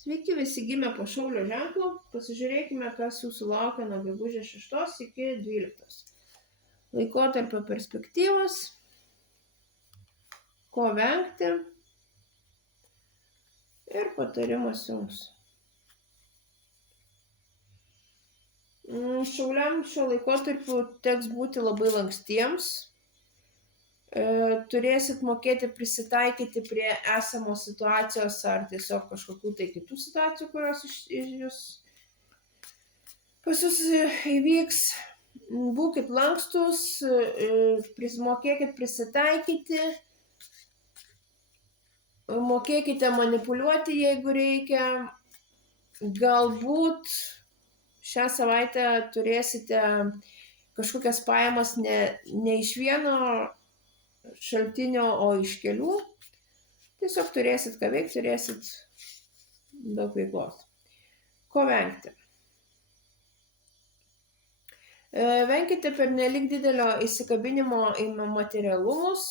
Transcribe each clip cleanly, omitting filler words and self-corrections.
Sveiki visi gimę po Šaulio ženklu. Pasižiūrėkime, kas jūsų laukia nuo gegužės 6 iki 12. Laikotarpio perspektyvos, ko vengti ir patarimas jums. Šauliam šio laikotarpiu teks būti labai lankstiems. Turėsit mokėti prisitaikyti prie esamos situacijos ar tiesiog kažkokių tai kitų situacijų, kurios pas jūs įvyks. Būkit lankstus, mokėkit prisitaikyti, mokėkite manipuliuoti, jeigu reikia. Galbūt šią savaitę turėsite kažkokias pajamas ne iš vieno šaltinio, o iš kelių. Tiesiog turėsit ką veikti, turėsit daug veiklos. Ko vengti? Venkite pernelyg didelio įsikabinimo į materialumus.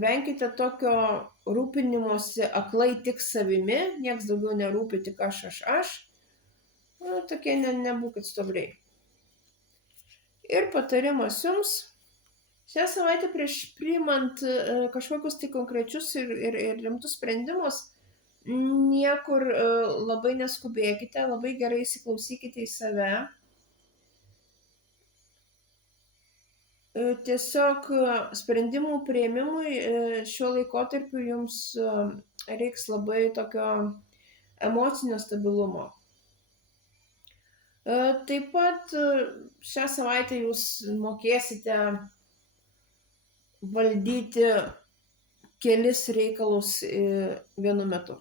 Venkite tokio rūpinimosi aklai tik savimi, nieks daugiau nerūpi, tik aš. Tokie nebūkit stuobriai. Ir patarimas jums. Šią savaitę prieš priimant kažkokius tai konkrečius ir rimtus sprendimus, niekur labai neskubėkite, labai gerai įsiklausykite į save. Tiesiog sprendimų priėmimui šiuo laikotarpiu jums reiks labai tokio emocinio stabilumo. Taip pat šią savaitę jūs mokėsite valdyti kelis reikalus vienu metu.